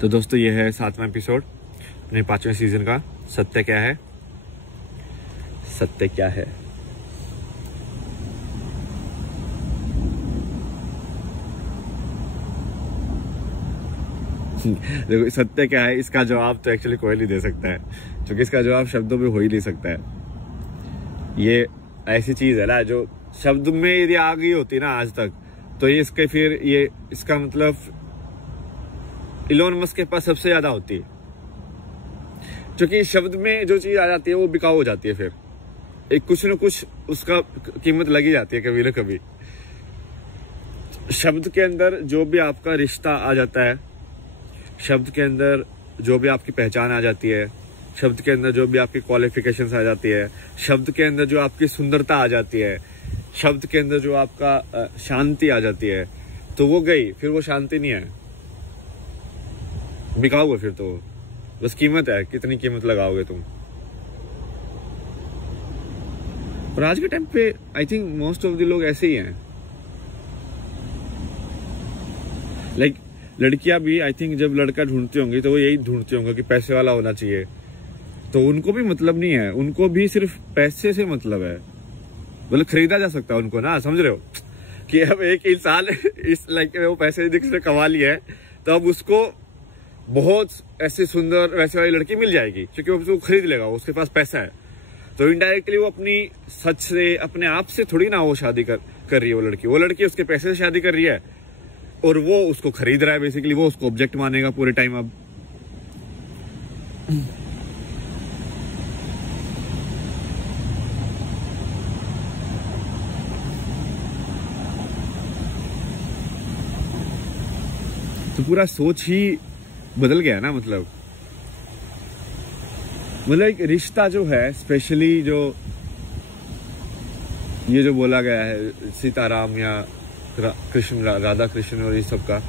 तो दोस्तों ये है 7वां एपिसोड अपने 5वें सीजन का। सत्य क्या है, सत्य क्या है। देखो सत्य क्या है, इसका जवाब तो एक्चुअली कोई नहीं दे सकता है, क्योंकि इसका जवाब शब्दों में हो ही नहीं सकता है। ये ऐसी चीज है ना जो शब्द में यदि आ गई होती ना आज तक, तो ये इसके फिर ये इसका मतलब इलोन मस्क के पास सबसे ज्यादा होती है, क्योंकि शब्द में जो चीज आ जाती है वो बिकाऊ हो जाती है। फिर एक कुछ न कुछ उसका कीमत लगी जाती है कभी न कभी। शब्द के अंदर जो भी आपका रिश्ता आ जाता है, शब्द के अंदर जो भी आपकी पहचान आ जाती है, शब्द के अंदर जो भी आपकी क्वालिफिकेशंस आ जाती है, शब्द के अंदर जो आपकी सुंदरता आ जाती है, शब्द के अंदर जो आपका शांति आ जाती है, तो वो गई, फिर वो शांति नहीं है, बिकाओगे फिर तो बस कीमत है, कितनी कीमत लगाओगे तुम। और आज के टाइम पे I think most of the लोग ऐसे ही हैं। लाइक लड़कियां भी आई थिंक जब लड़का ढूंढती होंगी तो वो यही ढूंढती होंगी कि पैसे वाला होना चाहिए, तो उनको भी मतलब नहीं है, उनको भी सिर्फ पैसे से मतलब है। मतलब खरीदा जा सकता है उनको ना, समझ रहे हो कि अब एक इंसान इस लाइक वो पैसे से कमा लिया है, तो अब उसको बहुत ऐसी सुंदर वैसे वाली लड़की मिल जाएगी, क्योंकि वो उसको खरीद लेगा, उसके पास पैसा है। तो इनडायरेक्टली वो अपनी सच से, अपने आप से थोड़ी ना वो शादी कर रही है। वो लड़की उसके पैसे से शादी कर रही है और वो उसको खरीद रहा है। बेसिकली वो उसको ऑब्जेक्ट मानेगा पूरे टाइम। अब तो पूरा सोच ही बदल गया ना। मतलब एक रिश्ता जो है, स्पेशली जो ये जो बोला गया है सीताराम या कृष्ण, राधा कृष्ण और ये सब का,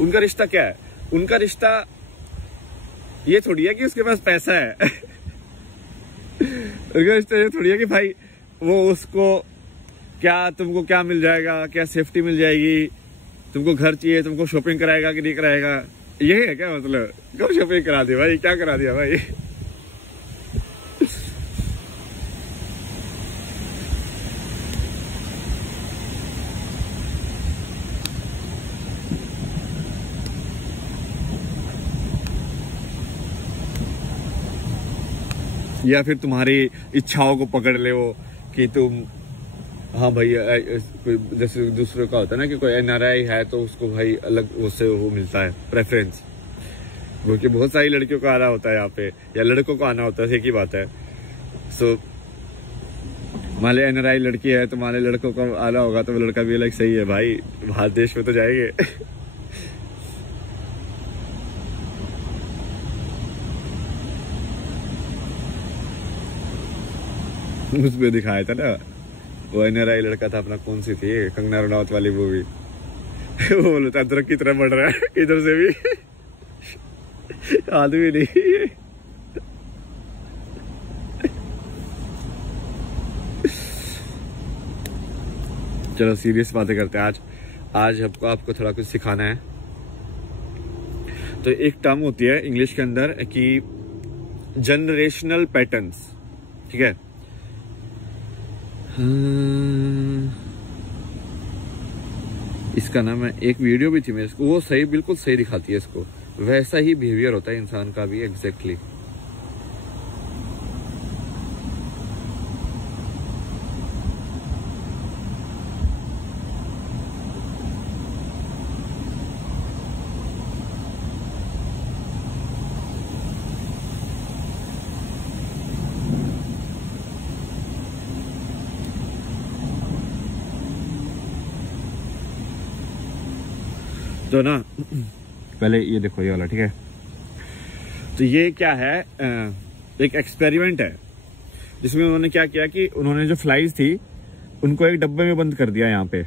उनका रिश्ता क्या है? उनका रिश्ता ये थोड़ी है कि उसके पास पैसा है। उनका रिश्ता ये थोड़ी है कि भाई वो उसको क्या, तुमको क्या मिल जाएगा, क्या सेफ्टी मिल जाएगी, तुमको घर चाहिए, तुमको शॉपिंग कराएगा कि नहीं कराएगा, यही है क्या? मतलब कब शॉपिंग करा दी भाई, क्या करा दिया भाई। या फिर तुम्हारी इच्छाओं को पकड़ ले वो कि तुम, हाँ भाई जैसे दूसरे का होता है ना कि कोई एनआरआई है तो उसको भाई अलग उससे वो मिलता है प्रेफरेंस, क्योंकि बहुत सारी लड़कियों को आना होता है यहाँ पे, या लड़कों को आना होता है, एक ही बात है। सो मान लो एनआरआई लड़की है तो मान लो लड़कों को आना होगा, तो वो लड़का भी अलग सही है भाई, बाहर देश में तो जाएंगे। उसमें दिखाया था ना वो एनआरआई लड़का था अपना, कौन सी थी कंगना रनौत वाली मूवी। वो बोलता अदरक की तरह बढ़ रहा है इधर से भी, आदमी नहीं। चलो सीरियस बातें करते हैं आज आपको थोड़ा कुछ सिखाना है। तो एक टर्म होती है इंग्लिश के अंदर कि जनरेशनल पैटर्न्स, ठीक है। इसका नाम है, एक वीडियो भी थी मेरे को, वो सही, बिल्कुल सही दिखाती है इसको। वैसा ही बिहेवियर होता है इंसान का भी, एग्जैक्टली। तो ना पहले ये देखो ये वाला, ठीक है। तो ये क्या है, एक एक्सपेरिमेंट है जिसमें उन्होंने क्या किया कि उन्होंने जो फ्लाइज थी उनको एक डब्बे में बंद कर दिया यहाँ पे,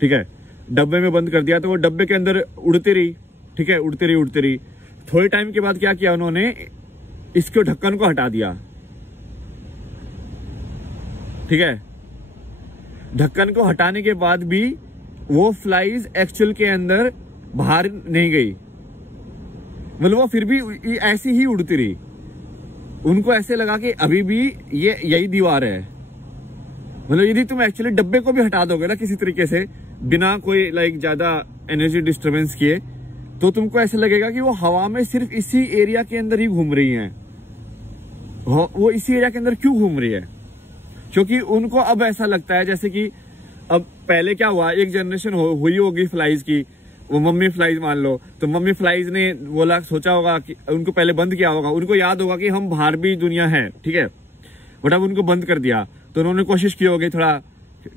ठीक है। डब्बे में बंद कर दिया तो वो डब्बे के अंदर उड़ती रही, ठीक है, उड़ती रही। थोड़े टाइम के बाद क्या किया उन्होंने, इसके ढक्कन को हटा दिया, ठीक है। ढक्कन को हटाने के बाद भी वो फ्लाइज एक्चुअल के अंदर बाहर नहीं गई, मतलब वो फिर भी ऐसी ही उड़ती रही। उनको ऐसे लगा कि अभी भी ये यही दीवार है। मतलब यदि तुम एक्चुअली डब्बे को भी हटा दोगे ना किसी तरीके से, बिना कोई लाइक ज्यादा एनर्जी डिस्टरबेंस किए, तो तुमको ऐसे लगेगा कि वो हवा में सिर्फ इसी एरिया के अंदर ही घूम रही हैं। वो इसी एरिया के अंदर क्यों घूम रही है? क्योंकि उनको अब ऐसा लगता है जैसे कि अब पहले क्या हुआ, एक जनरेशन हुई होगी फ्लाइज की, वो मम्मी फ्लाइज मान लो, तो मम्मी फ्लाइज ने बोला, सोचा होगा कि उनको पहले बंद किया होगा, उनको याद होगा कि हम बाहर भी दुनिया है, ठीक है, बट अब उनको बंद कर दिया। तो उन्होंने कोशिश की होगी थोड़ा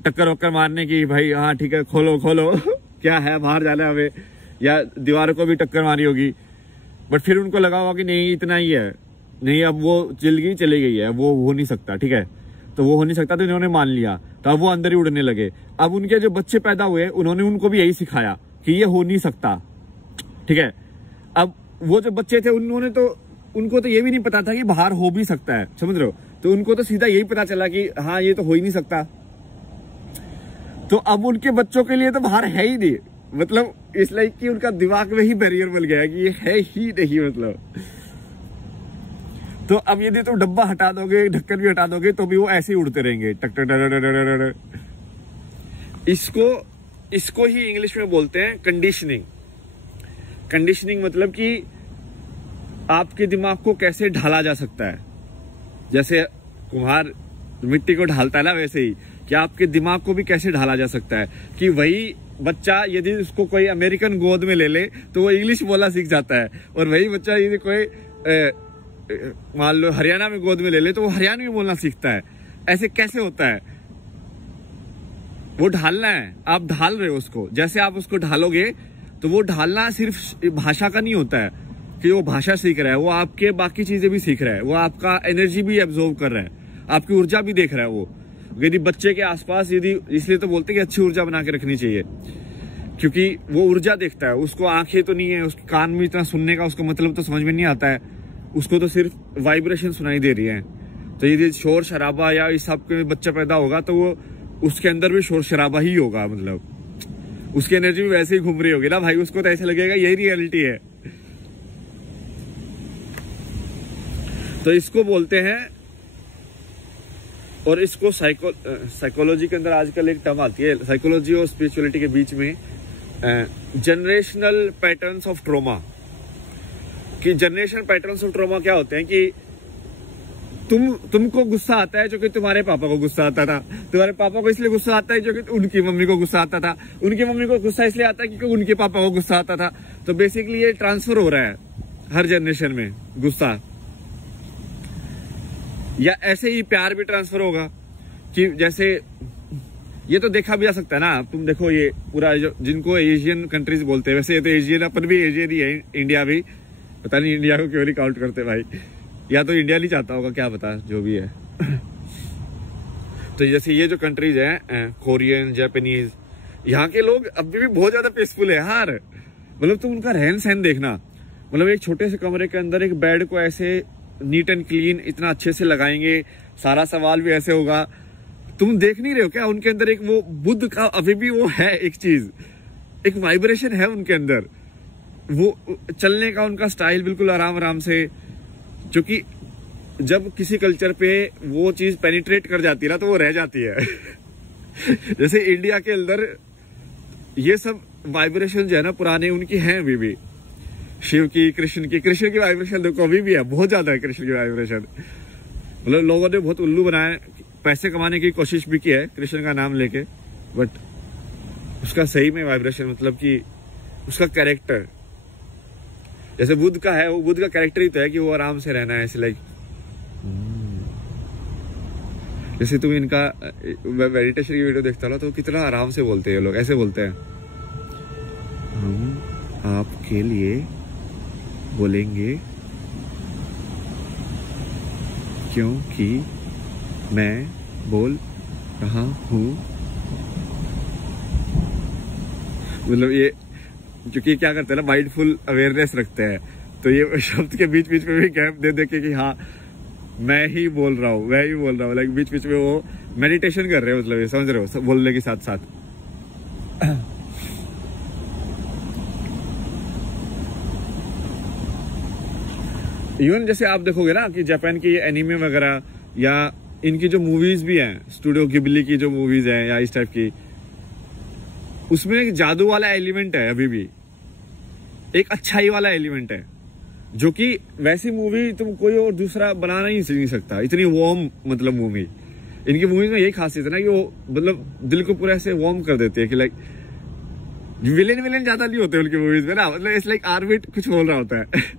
टक्कर वक्कर मारने की, भाई हाँ ठीक है खोलो खोलो क्या है बाहर जाना है हमें, या दीवारों को भी टक्कर मारी होगी। बट फिर उनको लगा होगा कि नहीं इतना ही है, नहीं अब वो चली गई है, वो हो नहीं सकता, ठीक है, तो वो हो नहीं सकता, तो इन्होंने मान लिया, तो अब वो अंदर ही उड़ने लगे। अब उनके जो बच्चे पैदा हुए उन्होंने उनको भी यही सिखाया कि ये हो नहीं सकता, ठीक है। अब वो जो बच्चे थे उनको तो ये भी नहीं पता था कि बाहर हो भी सकता है, समझ रहे हो, तो उनको तो सीधा यही पता चला कि हाँ ये तो हो ही नहीं सकता। तो अब उनके बच्चों के लिए तो बाहर है ही नहीं, मतलब इसलिए कि उनका दिमाग में ही बैरियर बन गया कि ये है ही नहीं, मतलब। तो अब यदि तुम डब्बा हटा दोगे, ढक्कन भी हटा दोगे, तो भी वो ऐसे ही उड़ते रहेंगे, टक टक टक। इसको ही इंग्लिश में बोलते हैं कंडीशनिंग। कंडीशनिंग मतलब कि आपके दिमाग को कैसे ढाला जा सकता है। जैसे कुम्हार मिट्टी को ढालता है ना, वैसे ही कि आपके दिमाग को भी कैसे ढाला जा सकता है कि वही बच्चा यदि उसको कोई अमेरिकन गोद में ले ले तो वो इंग्लिश बोलना सीख जाता है, और वही बच्चा यदि कोई मान लो हरियाणा में गोद में ले ले तो वो हरियाणवी बोलना सीखता है। ऐसे कैसे होता है? वो ढालना है, आप ढाल रहे हो उसको। जैसे आप उसको ढालोगे तो वो ढालना सिर्फ भाषा का नहीं होता है कि वो भाषा सीख रहा है, वो आपके बाकी चीजें भी सीख रहा है, वो आपका एनर्जी भी एब्जॉर्व कर रहा है, आपकी ऊर्जा भी देख रहा है। वो यदि बच्चे के आसपास इसलिए तो बोलते हैं कि अच्छी ऊर्जा बना के रखनी चाहिए, क्योंकि वो ऊर्जा देखता है, उसको आंखें तो नहीं है, उसके कान में इतना सुनने का उसको मतलब तो समझ में नहीं आता है, उसको तो सिर्फ वाइब्रेशन सुनाई दे रही है। तो यदि शोर शराबा या इस सब के बच्चा पैदा होगा तो वो उसके अंदर भी शोर शराबा ही होगा, मतलब उसकी एनर्जी भी वैसे ही घूम रही होगी ना भाई, उसको तो ऐसा लगेगा यही रियलिटी है। तो इसको बोलते हैं, और इसको साइकोलॉजी के अंदर आजकल एक टर्म आती है साइकोलॉजी और स्पिरिचुअलिटी के बीच में, जनरेशनल पैटर्न्स ऑफ ट्रॉमा। कि जनरेशनल पैटर्न्स ऑफ ट्रॉमा क्या होते हैं कि तुमको गुस्सा आता है जो कि तुम्हारे पापा को गुस्सा आता था, तुम्हारे पापा को इसलिए गुस्सा आता है जो कि उनकी मम्मी को गुस्सा आता था, उनकी मम्मी को गुस्सा इसलिए आता है क्योंकि उनके पापा को गुस्सा आता था। तो बेसिकली ये ट्रांसफर हो रहा है हर जनरेशन में गुस्सा। या ऐसे ही प्यार भी ट्रांसफर होगा कि जैसे ये तो देखा भी जा सकता है ना, तुम देखो ये पूरा जिनको एशियन कंट्रीज बोलते हैं, वैसे ये तो एशियन, अपन भी एशियन ही है, इंडिया भी, पता नहीं इंडिया को क्यों नहीं काउंट करते भाई, या तो इंडिया नहीं चाहता होगा, क्या पता, जो भी है। तो जैसे ये जो कंट्रीज है कोरियन, जापानीज, यहाँ के लोग अभी भी बहुत ज्यादा पीसफुल है यार। मतलब तुम उनका रहन सहन देखना, मतलब एक छोटे से कमरे के अंदर एक बेड को ऐसे नीट एंड क्लीन इतना अच्छे से लगाएंगे, सारा सवाल भी ऐसे होगा। तुम देख नहीं रहे हो क्या उनके अंदर एक वो बुद्ध का अभी भी वो है, एक चीज, एक वाइब्रेशन है उनके अंदर, वो चलने का उनका स्टाइल बिल्कुल आराम आराम से। जो कि जब किसी कल्चर पे वो चीज पेनिट्रेट कर जाती है ना तो वो रह जाती है। जैसे इंडिया के अंदर ये सब वाइब्रेशन जो है ना पुराने उनकी हैं अभी भी, शिव की, कृष्ण की वाइब्रेशन देखो अभी भी है, बहुत ज्यादा है कृष्ण की वाइब्रेशन। मतलब लोगों ने बहुत उल्लू बनाया, पैसे कमाने की कोशिश भी की है कृष्ण का नाम लेके, बट उसका सही में वाइब्रेशन, मतलब कि उसका कैरेक्टर जैसे बुद्ध का है, वो बुद्ध का कैरेक्टर ही तो है कि वो आराम से रहना है, ऐसे लाइक जैसे तुम इनका मेडिटेशन की वीडियो देखता हो तो कितना आराम से बोलते हैं ये लोग, ऐसे बोलते हैं, हम आपके लिए बोलेंगे क्योंकि मैं बोल रहा हूं। मतलब ये क्योंकि क्या करते हैं ना, माइंडफुल अवेयरनेस रखते हैं, तो ये शब्द के बीच बीच में भी गैप दे दे के कि हाँ मैं ही बोल रहा हूँ, लाइक बीच बीच में वो मेडिटेशन कर रहे हो, मतलब ये समझ रहे हो, बोलने के साथ साथ। इवन जैसे आप देखोगे ना कि जापान की एनिमे वगैरह या इनकी जो मूवीज भी हैं, स्टूडियो गिबली की जो मूवीज हैं या इस टाइप की, उसमें एक जादू वाला एलिमेंट है, अभी भी एक अच्छाई वाला एलिमेंट है, जो कि वैसी मूवी तुम कोई और दूसरा बना नहीं सकता। इतनी वार्म मतलब मूवी, इनकी मूवीज में यही खासियत है ना कि वो मतलब दिल को पूरा ऐसे वार्म कर देती है कि लाइक विलेन ज्यादा नहीं होते उनकी मूवीज में ना, मतलब इट्स लाइक आर्बिट कुछ बोल रहा होता है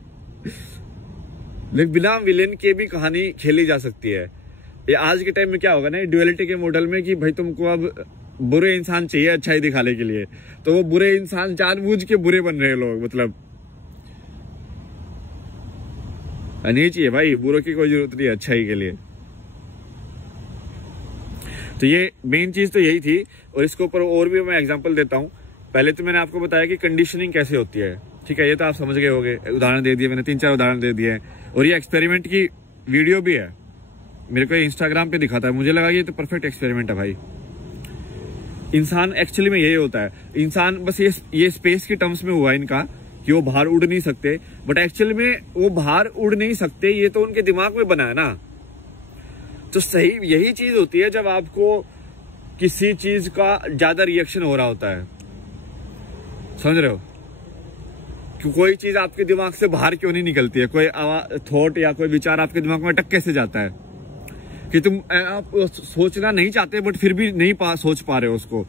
लेकिन बिना विलेन के भी कहानी खेली जा सकती है। ये आज के टाइम में क्या होगा ना, ड्युअलिटी के मॉडल में कि भाई तुमको अब बुरे इंसान चाहिए अच्छाई दिखाने के लिए, तो वो बुरे इंसान जानबूझ के बुरे बन रहे हैं लोग, मतलब नहीं चाहिए भाई, बुरों की कोई जरूरत नहीं है अच्छाई के लिए। तो ये मेन चीज तो यही थी, और इसके ऊपर और भी मैं एग्जांपल देता हूँ। पहले तो मैंने आपको बताया कि कंडीशनिंग कैसे होती है, ठीक है, ये तो आप समझ गए होंगे, उदाहरण दे दिए मैंने, 3-4 उदाहरण दे दिए हैं, और ये एक्सपेरिमेंट की वीडियो भी है, मेरे को इंस्टाग्राम पे दिखाता है, मुझे लगा ये तो परफेक्ट एक्सपेरिमेंट है भाई। इंसान एक्चुअली में यही होता है, इंसान बस ये स्पेस के टर्म्स में हुआ इनका कि वो बाहर उड़ नहीं सकते, बट एक्चुअली में वो बाहर उड़ नहीं सकते, ये तो उनके दिमाग में बना है ना। तो सही यही चीज होती है जब आपको किसी चीज का ज्यादा रिएक्शन हो रहा होता है, समझ रहे हो, कि कोई चीज आपके दिमाग से बाहर क्यों नहीं निकलती है, कोई थॉट या कोई विचार आपके दिमाग में अटक कैसे जाता है कि तुम आप सोचना नहीं चाहते बट फिर भी नहीं सोच पा रहे हो, उसको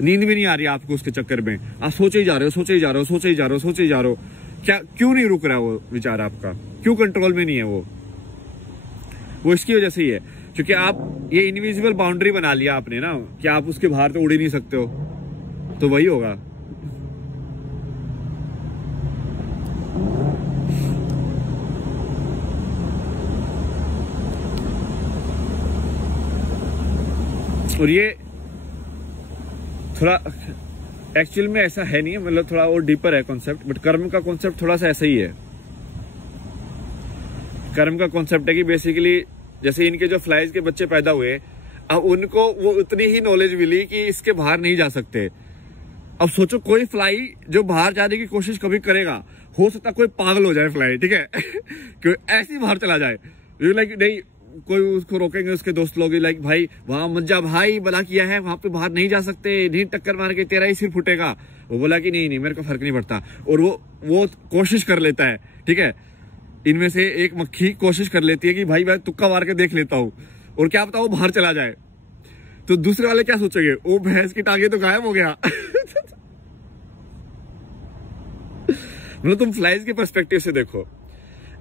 नींद भी नहीं आ रही आपको उसके चक्कर में, आप सोचे ही जा रहे हो, सोचे ही जा रहे हो, सोचे ही जा रहे हो, सोचे ही जा रहे हो, क्या क्यों नहीं रुक रहा है वो विचार आपका, क्यों कंट्रोल में नहीं है वो इसकी वजह से ही है, क्योंकि आप ये इनविजिबल बाउंड्री बना लिया आपने ना कि आप उसके बाहर तो उड़ ही नहीं सकते हो, तो वही होगा। और ये थोड़ा एक्चुअल में ऐसा है नहीं है, मतलब थोड़ा और डीपर है कॉन्सेप्ट, बट कर्म का कॉन्सेप्ट थोड़ा सा ऐसा ही है। कर्म का कॉन्सेप्ट है कि बेसिकली जैसे इनके जो फ्लाइज के बच्चे पैदा हुए, अब उनको वो उतनी ही नॉलेज मिली कि इसके बाहर नहीं जा सकते। अब सोचो कोई फ्लाई जो बाहर जाने की कोशिश कभी करेगा, हो सकता कोई पागल हो जाए फ्लाई, ठीक है कि ऐसे ही बाहर चला जाए, लाइक नहीं कोई उसको रोकेंगे, उसके दोस्त लोग लाइक भाई वहां मत जा भाई, बला किया है, वहां पे बाहर नहीं जा सकते, नहीं टक्कर मार के तेरा ही सिर फूटेगा। वो बोला कि नहीं मेरे को फर्क नहीं पड़ता, और वो कोशिश कर लेता है, ठीक है। इनमें से एक मक्खी कोशिश कर लेती है कि भाई मैं तुक्का मार के देख लेता हूँ, और क्या पता वो बाहर चला जाए, तो दूसरे वाले क्या सोचेंगे, वो भैंस की टांगे तो गायब हो गया मतलब तुम फ्लाइज के पर्सपेक्टिव से देखो,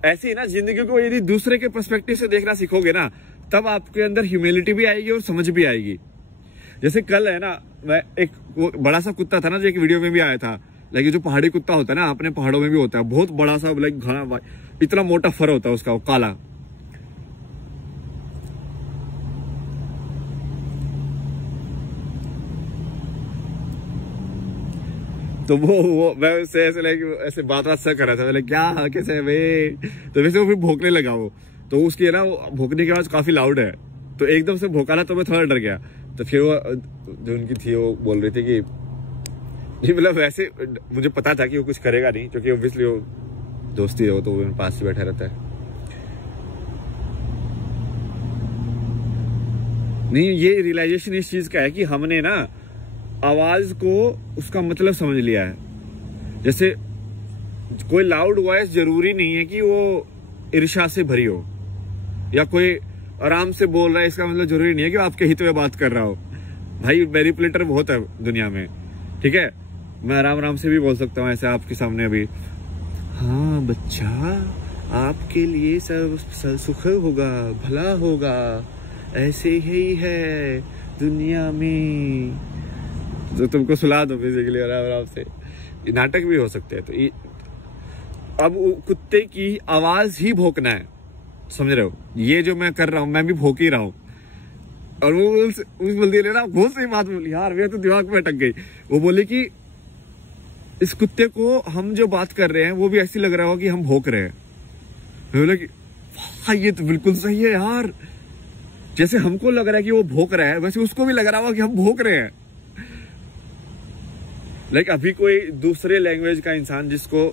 ऐसे ही ना जिंदगी को यदि दूसरे के पर्सपेक्टिव से देखना सीखोगे ना, तब आपके अंदर ह्यूमिलिटी भी आएगी और समझ भी आएगी। जैसे कल है ना, मैं एक वो बड़ा सा कुत्ता था ना जो एक वीडियो में भी आया था, लाइक जो पहाड़ी कुत्ता होता है ना, अपने पहाड़ों में भी होता है, बहुत बड़ा सा, लाइक घना इतना मोटा फर होता है उसका, वो काला। तो वो मैं उससे ऐसे लाइक ऐसे बात सा कर रहा था, मैंने क्या कैसे है भाई, तो वैसे वो फिर भौंकने लगा वो, तो उसकी है ना वो भौंकने की आवाज काफी लाउड है, तो एकदम से भौंका ना, तो मैं थोड़ा डर गया। तो फिर वो जो उनकी थी वो बोल रही थी कि नहीं, मतलब वैसे मुझे पता था कि वो कुछ करेगा नहीं, क्योंकि ऑब्वियसली वो दोस्ती है, वो तो वो पास ही बैठा रहता है। नहीं, ये रियलाइजेशन इस चीज का है कि हमने ना आवाज को उसका मतलब समझ लिया है। जैसे कोई लाउड वॉइस जरूरी नहीं है कि वो ईर्ष्या से भरी हो, या कोई आराम से बोल रहा है इसका मतलब जरूरी नहीं है कि वो आपके हित में बात कर रहा हो। भाई मैनिपुलेटर बहुत है दुनिया में, ठीक है, मैं आराम से भी बोल सकता हूँ ऐसे आपके सामने अभी, हाँ बच्चा आपके लिए सब सुख होगा, भला होगा, ऐसे ही है दुनिया में, जो तुमको सुला दो बेसिकली आराम से। नाटक भी हो सकते हैं। तो अब कुत्ते की आवाज ही भौंकना है, समझ रहे हो, ये जो मैं कर रहा हूं मैं भी भौंक ही रहा हूं। और वो उस बोलती है ना, बहुत सही बात बोली यार, मेरे तो दिमाग में अटक गई। वो बोली कि इस कुत्ते को हम जो बात कर रहे हैं वो भी ऐसी लग रहा हो कि हम भौंक रहे हैं। मैं बोला कि हाँ ये तो बिल्कुल सही है यार, जैसे हमको लग रहा है कि वो भौंक रहा है, वैसे उसको भी लग रहा होगा कि हम भौंक रहे हैं। लाइक अभी कोई दूसरे लैंग्वेज का इंसान जिसको